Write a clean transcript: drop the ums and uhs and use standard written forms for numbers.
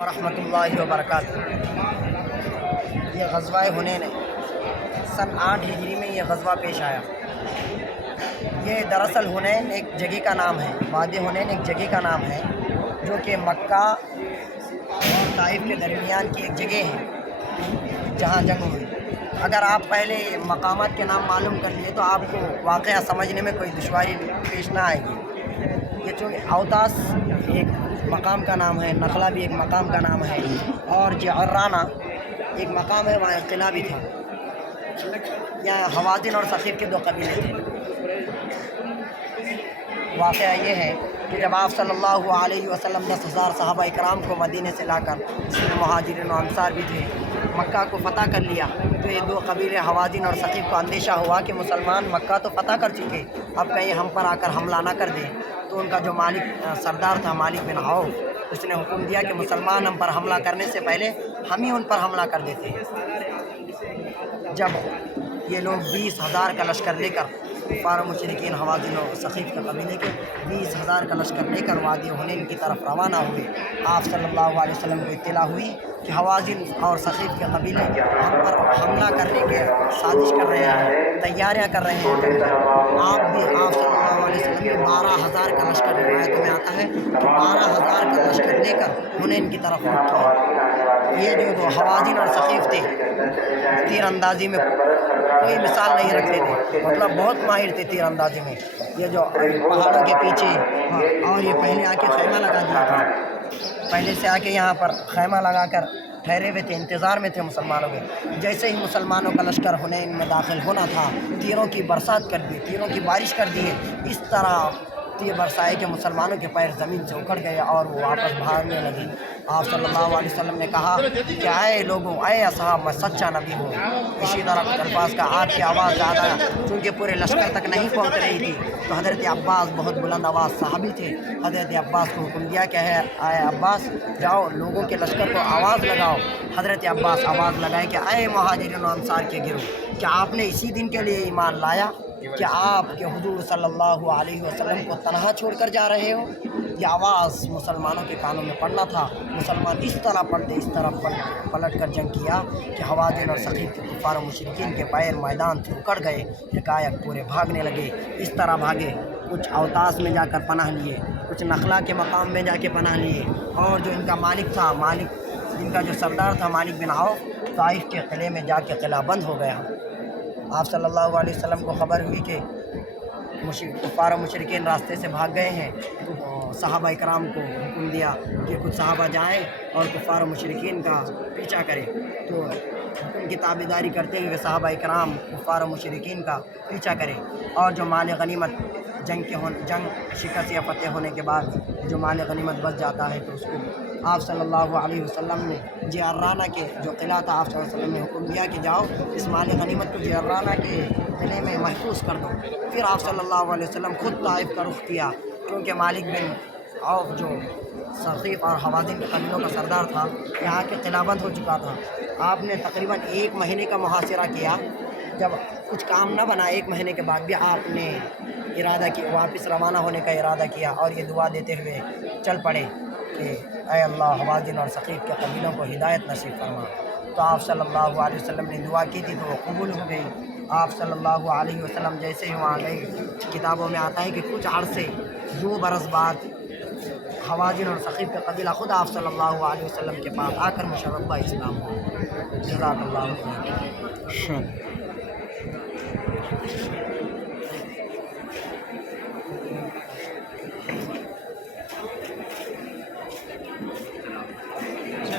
ورحمۃ اللہ وبرکاتہ۔ یہ غزوہ حنین ہے، سن 8 ہجری میں یہ غزوہ پیش آیا۔ یہ دراصل حنین ایک جگہ کا نام ہے، وادی حنین ایک جگہ کا نام ہے جو کہ مکہ اور طائف کے درمیان کی ایک جگہ ہے جہاں جنگ ہوئی۔ اگر آپ پہلے مقامات کے نام معلوم کر لیے تو آپ کو واقعہ سمجھنے میں کوئی دشواری پیش نہ آئے گی۔ یہ چونکہ اوتاس ایک مقام کا نام ہے، نخلہ بھی ایک مقام کا نام ہے، اور جعرانہ ایک مقام ہے، وہاں ایک قلعہ بھی تھا۔ یہاں حوازن اور ثقیف کے 2 قبیلے تھے۔ واقعہ یہ ہے کہ جب آپ صلی اللہ علیہ وسلم 10,000 صحابہ اکرام کو مدینے سے لا کر، اس میں مہاجرین و انصار بھی تھے، مکہ کو فتح کر لیا، تو یہ 2 قبیلے حوازن اور ثقیف کو اندیشہ ہوا کہ مسلمان مکہ تو فتح کر چکے، اب کہیں ہم پر آ کر حملہ نہ کر دیں۔ تو ان کا جو سردار تھا مالک بن عوف، اس نے حکم دیا کہ مسلمان ہم پر حملہ کرنے سے پہلے ہم ہی ان پر حملہ کر دیتے ہیں۔ جب یہ لوگ 20,000 کا لشکر لے کر، کفار و مشرکین حوازن و ثقیف کے قبیلے کے 20,000 کا لشکر لے کر وادی حنین کی طرف روانہ ہوئے، آپ صلی اللہ علیہ وسلم کو اطلاع ہوئی کہ حوازن اور ثقیف کے قبیلے ہم پر حملہ کرنے کے سازش کر رہے ہیں، تیاریاں کر رہے ہیں۔ آپ صلی اللہ علیہ وسلم نے 12,000 کا لشکر، روایتوں میں آتا ہے کہ 12,000 کا لشکر لے کر حنین کی طرف رخ کیا۔ یہ جو حوازن اور ثقیف تھے، تیر اندازی میں کوئی مثال نہیں رکھتے تھے، مطلب بہت ماہر تھے تیر اندازی میں۔ یہ جو پہاڑوں کے پیچھے، اور یہ پہلے آ کے خیمہ لگا دیا تھا، پہلے سے آ کے یہاں پر خیمہ لگا کر ٹھہرے ہوئے تھے، انتظار میں تھے مسلمانوں کے۔ جیسے ہی مسلمانوں کا لشکر حنین میں داخل ہونا تھا، تیروں کی برسات کر دی، تیروں کی بارش کر دی ہے، اس طرح تیر برسائے کہ مسلمانوں کے پیر زمین سے اکھڑ گئے اور وہ واپس بھاگنے لگے۔ آپ صلی اللہ علیہ وسلم نے کہا کہ اے لوگوں، اے اصحاب، میں سچا نبی ہوں۔ اسی طرح کچھ الفاظ کا آپ کی آواز زیادہ چونکہ پورے لشکر تک نہیں پہنچ رہی تھی، تو حضرت عباس بہت بلند آواز صحابی تھے، حضرت عباس کو حکم دیا کہ اے عباس، جاؤ لوگوں کے لشکر کو آواز لگاؤ۔ حضرت عباس آواز لگائے کہ اے مہاجرین و انصار کے گروہ، کیا آپ نے اسی دن کے لیے ایمان لایا کہ آپ کے حضور صلی اللہ علیہ وسلم کو تنہا چھوڑ کر جا رہے ہو؟ یہ آواز مسلمانوں کے کانوں میں پڑنا تھا۔ مسلمان اس طرح پلٹے، اس طرح پلٹ کر جنگ کیا کہ حوازن اور ثقیف کے کفار و مشرکین کے پیر میدان سے اکڑ گئے، یکایک پورے بھاگنے لگے۔ اس طرح بھاگے، کچھ اوتاس میں جا کر پناہ لیے، کچھ نخلا کے مقام میں جا کے پناہ لیے، اور جو ان کا مالک تھا، ان کا جو سردار تھا مالک بن عوف، طائف کے قلعے میں جا کے قلعہ بند ہو گیا۔ آپ صلی اللہ علیہ وسلم کو خبر ہوئی کہ کفار و مشرکین راستے سے بھاگ گئے ہیں، تو صحابہ اکرام کو حکم دیا کہ کچھ صحابہ جائیں اور کفار و مشرکین کا پیچھا کریں۔ تو حکم کی تابعداری کرتے ہوئے صحابہ اکرام کفار و مشرکین کا پیچھا کریں، اور جو مال غنیمت جنگ شکست یا فتح ہونے کے بعد جو مال غنیمت بچ جاتا ہے، تو اس کو آپ صلی اللہ علیہ وسلم نے جعرانہ کے جو قلعہ تھا، آپ صلی اللہ علیہ وسلم نے حکم دیا کہ جاؤ اس مال غنیمت کو جعرانہ کے قلعے میں محفوظ کر دو۔ پھر آپ صلی اللہ علیہ وسلم خود طائف کا رخ کیا، کیونکہ مالک بن عوف جو ثقیف اور حوازن کے قبیلوں کا سردار تھا، یہاں کے قلعہ بند ہو چکا تھا۔ آپ نے تقریباً 1 مہینے کا محاصرہ کیا۔ جب کچھ کام نہ بنا 1 مہینے کے بعد بھی آپ نے ارادہ کیا، واپس روانہ ہونے کا ارادہ کیا، اور یہ دعا دیتے ہوئے چل پڑے کہ اے اللہ، حوازن اور ثقیف کے قبیلوں کو ہدایت نصیب فرما۔ تو آپ صلی اللہ علیہ وسلم نے دعا کی تھی تو وہ قبول ہو گئی۔ آپ صلی اللہ علیہ وسلم جیسے ہی وہاں گئے، کتابوں میں آتا ہے کہ کچھ عرصے 2 برس بعد حوازن اور ثقیف کا قبیلہ خود آپ صلی اللہ علیہ وسلم کے پاس آ کر مشرفہ اسلام ہو۔ جزاک اللہ خیر۔